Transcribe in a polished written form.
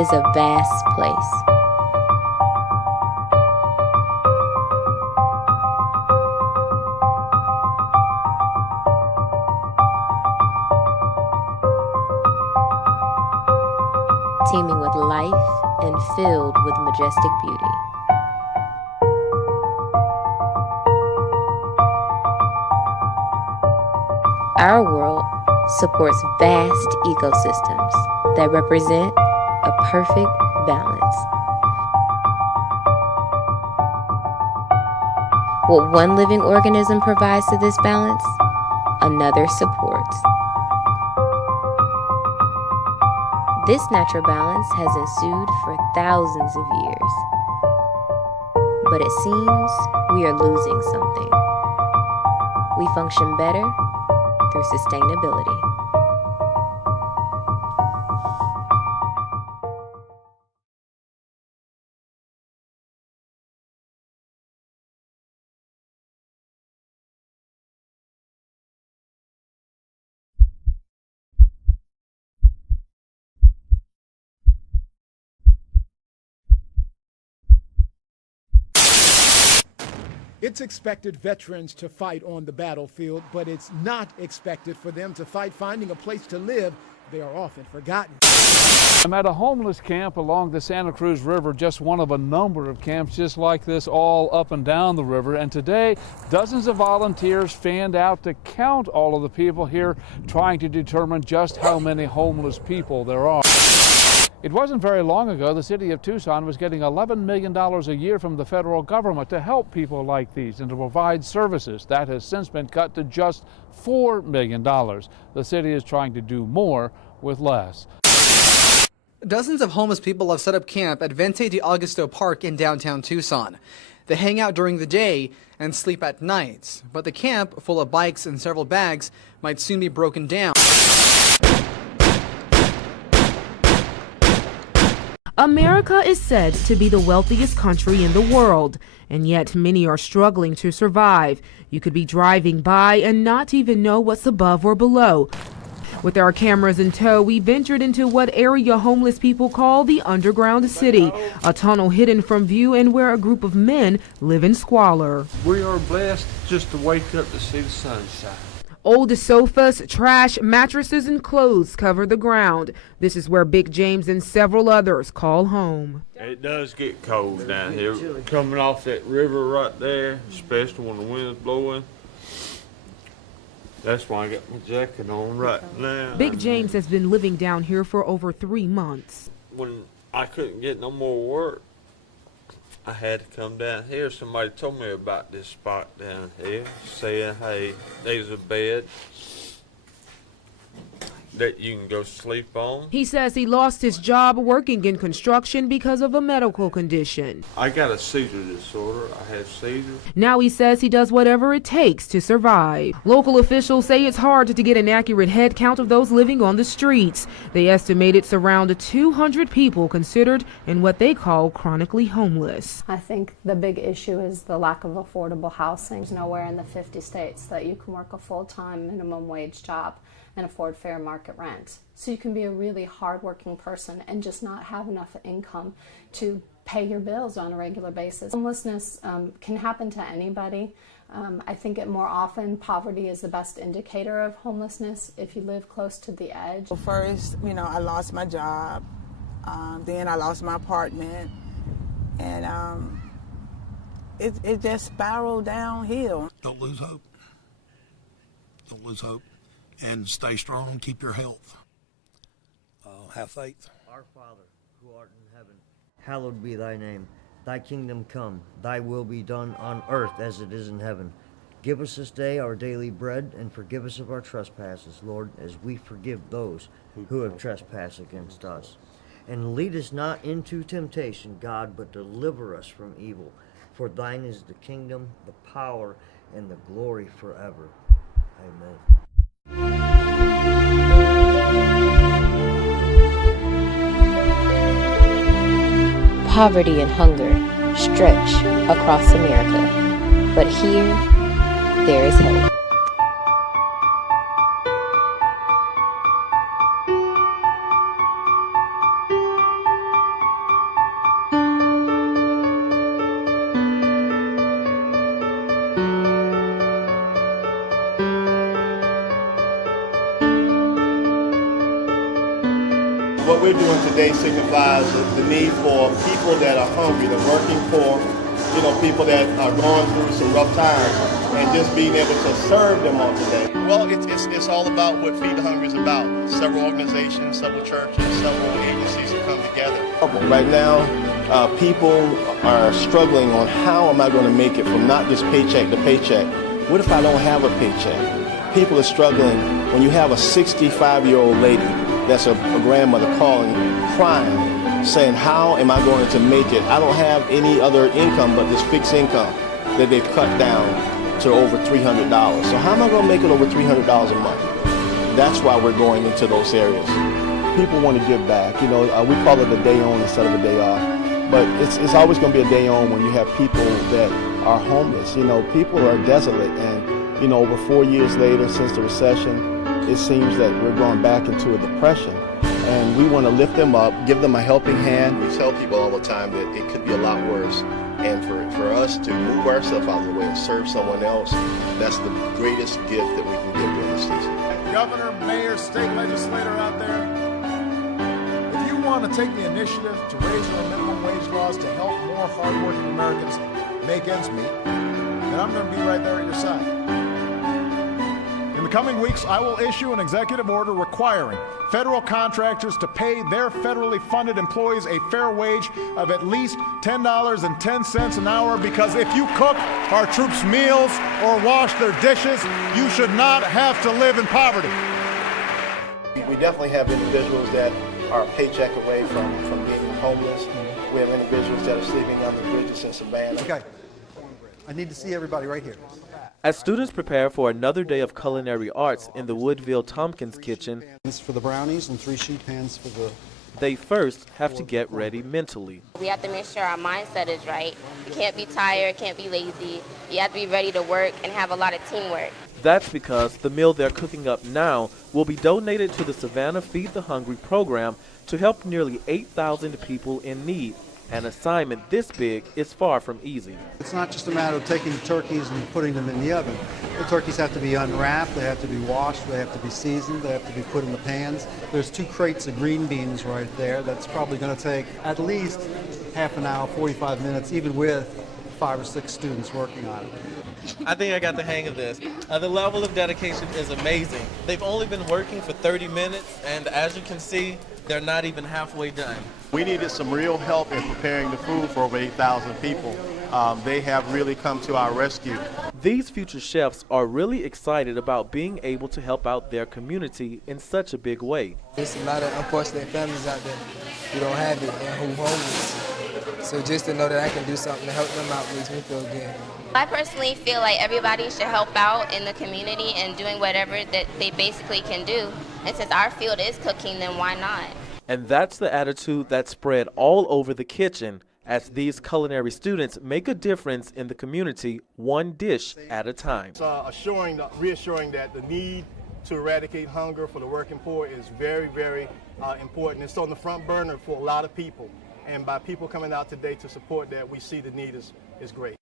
is a vast place. Teeming with life and filled with majestic beauty. Our world supports vast ecosystems that represent a perfect balance. What one living organism provides to this balance, another supports. This natural balance has ensued for thousands of years. But it seems we are losing something. We function better through sustainability. It's expected veterans to fight on the battlefield, but it's not expected for them to fight finding a place to live. They are often forgotten. I'm at a homeless camp along the Santa Cruz River, just one of a number of camps just like this all up and down the river. And today, dozens of volunteers fanned out to count all of the people here, trying to determine just how many homeless people there are. It wasn't very long ago the city of Tucson was getting $11 million a year from the federal government to help people like these and to provide services. That has since been cut to just $4 million. The city is trying to do more with less. Dozens of homeless people have set up camp at Vente de Augusto Park in downtown Tucson. They hang out during the day and sleep at night, but the camp, full of bikes and several bags, might soon be broken down. America is said to be the wealthiest country in the world, and yet many are struggling to survive. You could be driving by and not even know what's above or below. With our cameras in tow, we ventured into what area homeless people call the underground city, a tunnel hidden from view and where a group of men live in squalor. We are blessed just to wake up to see the sunshine. Old sofas, trash, mattresses, and clothes cover the ground. This is where Big James and several others call home. It does get cold down here. Coming off that river right there, especially when the wind's blowing. That's why I got my jacket on right now. Big James has been living down here for over 3 months. When I couldn't get no more work, I had to come down here. Somebody told me about this spot down here, saying, hey, there's a bed that you can go sleep on. He says he lost his job working in construction because of a medical condition. I got a seizure disorder. I had seizures. Now he says he does whatever it takes to survive. Local officials say it's hard to get an accurate head count of those living on the streets. They estimate it's around 200 people considered in what they call chronically homeless. I think the big issue is the lack of affordable housing. There's nowhere in the 50 states that you can work a full-time minimum wage job and afford fair market rent. So you can be a really hardworking person and just not have enough income to pay your bills on a regular basis. Homelessness can happen to anybody. I think more often poverty is the best indicator of homelessness if you live close to the edge. Well, first, I lost my job. Then I lost my apartment. And it just spiraled downhill. Don't lose hope. Don't lose hope. And stay strong, keep your health. Have faith. Our Father, who art in heaven, hallowed be thy name. Thy kingdom come, thy will be done on earth as it is in heaven. Give us this day our daily bread, and forgive us of our trespasses, Lord, as we forgive those who have trespassed against us. And lead us not into temptation, God, but deliver us from evil. For thine is the kingdom, the power, and the glory forever. Amen. Poverty and hunger stretch across America, but here there is hope. what we're doing today signifies the need for people that are hungry, the working poor, you know, people that are going through some rough times, and just being able to serve them on today. Well, it's all about what Feed the Hungry is about. Several organizations, several churches, several agencies have come together. Right now, people are struggling on how am I going to make it from not just paycheck to paycheck. What if I don't have a paycheck? People are struggling when you have a 65-year-old lady that's a grandmother calling, crying, saying, how am I going to make it? I don't have any other income but this fixed income that they've cut down to over $300. So how am I going to make it over $300 a month? That's why we're going into those areas. People want to give back. You know, we call it a day on instead of a day off. But it's always going to be a day on when you have people that are homeless. You know, people are desolate. And, you know, over 4 years later since the recession, it seems that we're going back into a depression. And we want to lift them up, give them a helping hand. We tell people all the time that it could be a lot worse. And for us to move ourselves out of the way and serve someone else, that's the greatest gift that we can give during this season. Governor, mayor, state legislator out there, if you want to take the initiative to raise your minimum wage laws to help more hardworking Americans make ends meet, then I'm going to be right there at your side. In the coming weeks, I will issue an executive order requiring federal contractors to pay their federally funded employees a fair wage of at least $10.10 an hour, because if you cook our troops' meals or wash their dishes, you should not have to live in poverty. We definitely have individuals that are a paycheck away from being homeless. We have individuals that are sleeping on the bridges in Savannah. Okay, I need to see everybody right here. As students prepare for another day of culinary arts in the Woodville Tompkins kitchen, for the brownies and 3 sheet pans for the... they first have to get ready mentally. We have to make sure our mindset is right. You can't be tired, can't be lazy. You have to be ready to work and have a lot of teamwork. That's because the meal they're cooking up now will be donated to the Savannah Feed the Hungry program to help nearly 8,000 people in need. An assignment this big is far from easy. It's not just a matter of taking the turkeys and putting them in the oven. The turkeys have to be unwrapped, they have to be washed, they have to be seasoned, they have to be put in the pans. There's 2 crates of green beans right there. That's probably going to take at least half an hour, 45 minutes, even with 5 or 6 students working on it. I think I got the hang of this. The level of dedication is amazing. They've only been working for 30 minutes, and as you can see, they're not even halfway done. We needed some real help in preparing the food for over 8,000 people. They have really come to our rescue. These future chefs are really excited about being able to help out their community in such a big way. There's a lot of unfortunate families out there who don't have it and who are homeless. So just to know that I can do something to help them out makes me feel good. I personally feel like everybody should help out in the community and doing whatever that they basically can do. And since our field is cooking, then why not? And that's the attitude that's spread all over the kitchen as these culinary students make a difference in the community, one dish at a time. Reassuring that the need to eradicate hunger for the working poor is very, very important. It's on the front burner for a lot of people. And by people coming out today to support that, we see the need is great.